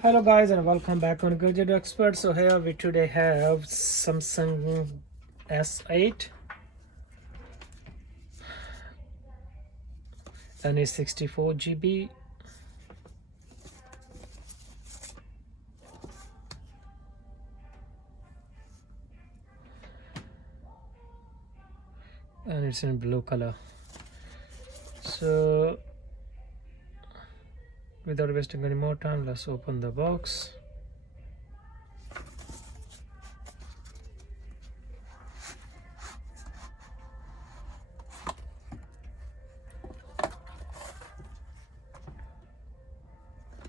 Hello guys and welcome back on Gadget Expert. So here we today have Samsung S8 and it's 64 GB, and it's in blue color. So without wasting any more time, let's open the box.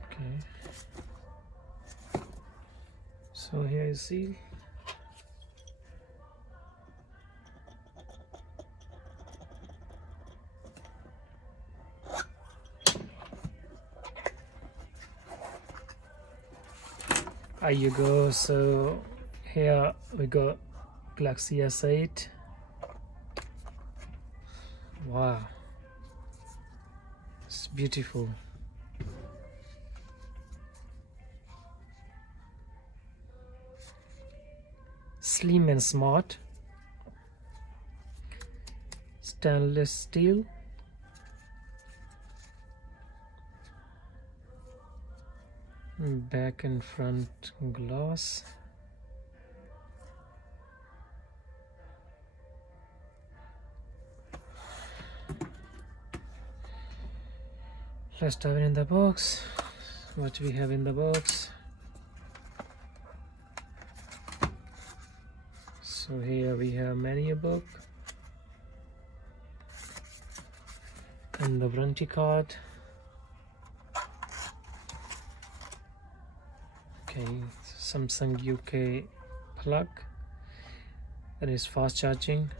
Okay, so here is seal. There you go. So here we got Galaxy S8. Wow, it's beautiful. Slim and smart. Stainless steel. Back and front glass. Let's dive in the box. What we have in the box. So here we have menu book and the warranty card. Okay, Samsung UK plug that is fast charging.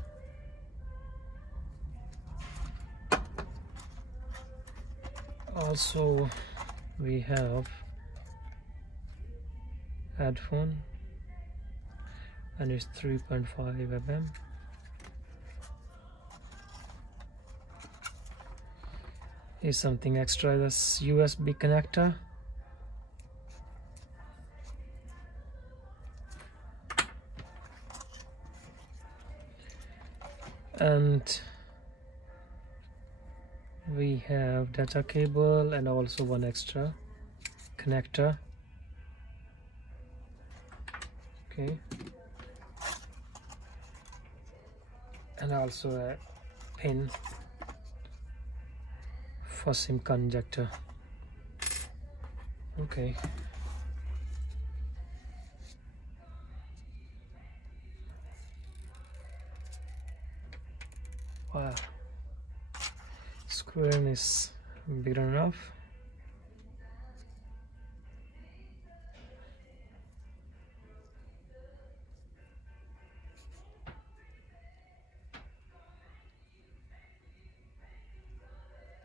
Also we have headphone and it's 3.5 mm. Is something extra, this USB connector. And we have data cable and also one extra connector. Okay, and also a pin for SIM card injector. Okay, wow, screen is big enough.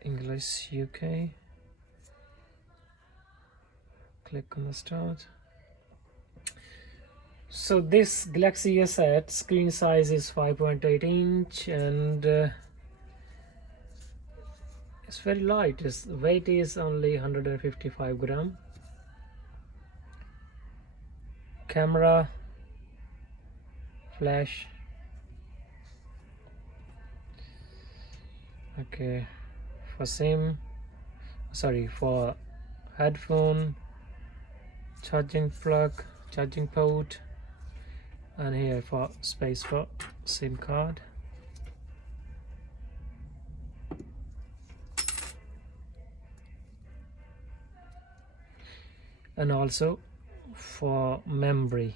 English UK. Click on the start. So this Galaxy S8 screen size is 5.8 inch and it's very light. Its weight is only 155 gram. Camera, flash. Okay, for for headphone, charging plug, charging port, and here for space for SIM card. And also for memory.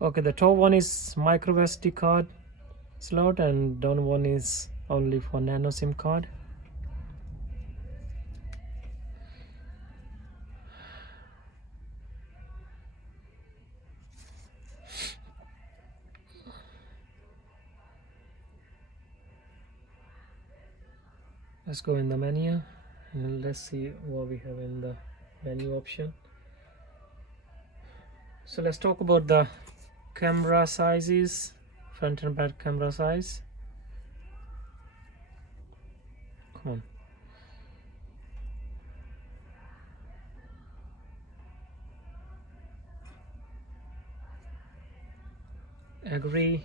Okay, the top one is micro SD card slot and down one is only for nano SIM card. Let's go in the menu and let's see what we have in the menu option. So let's talk about the camera sizes, front and back camera size. Come on. Agree.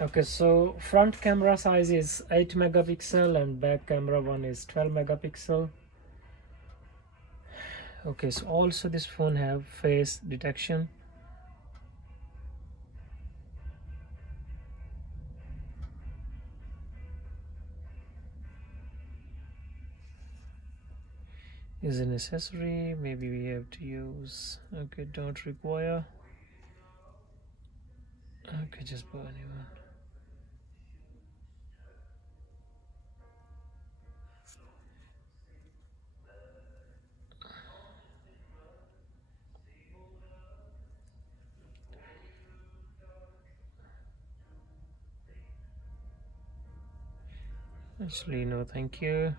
Okay, so front camera size is 8 megapixel and back camera one is 12 megapixel. Okay, so also this phone have face detection. Is a necessary, maybe we have to use. Okay, don't require. Okay, just buy a new one. Actually, no, thank you.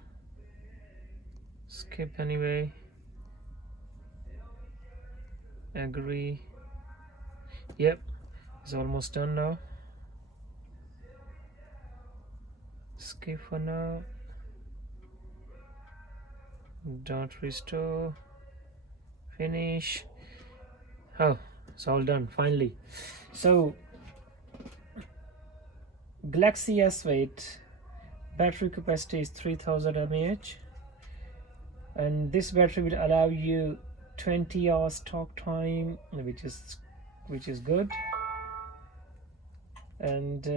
Skip anyway. Agree. Yep, it's almost done now. Skip for now. Don't restore. Finish. Oh, it's all done finally. So Galaxy S8 battery capacity is 3000 mAh, and this battery will allow you 20 hours talk time, which is good, and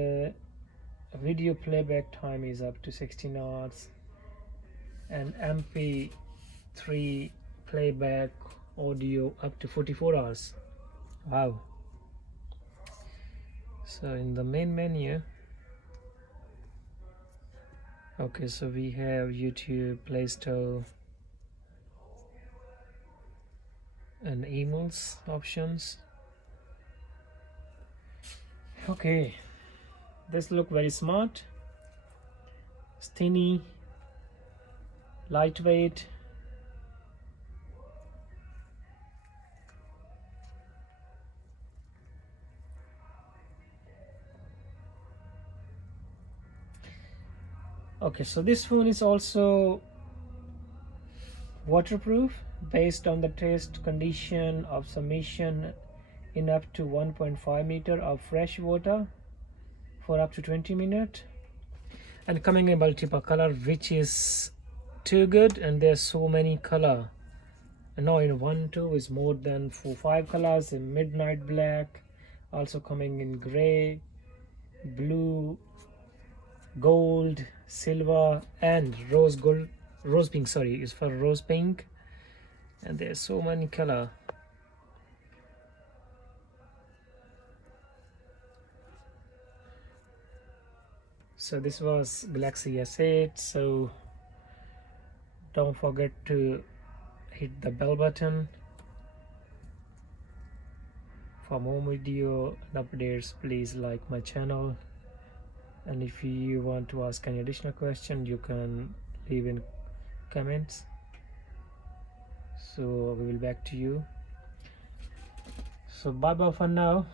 video playback time is up to 16 hours, and MP3 playback audio up to 44 hours. Wow. So in the main menu, okay, so we have YouTube, Play Store, and emails options. Okay, this look very smart. It's tiny, lightweight. Okay, so this phone is also waterproof based on the test condition of submission in up to 1.5 meter of fresh water for up to 20 minutes, and coming in multiple color, which is too good, and there's so many color. And now in 1.2 is more than 4-5 colors in midnight black, also coming in gray, blue, gold, silver, and rose gold. Rose pink, sorry, is for rose pink, and there's so many color. So this was Galaxy S8. So don't forget to hit the bell button for more video and updates. Please like my channel, and if you want to ask any additional question, you can leave in comments, so we will back to you. So bye bye for now.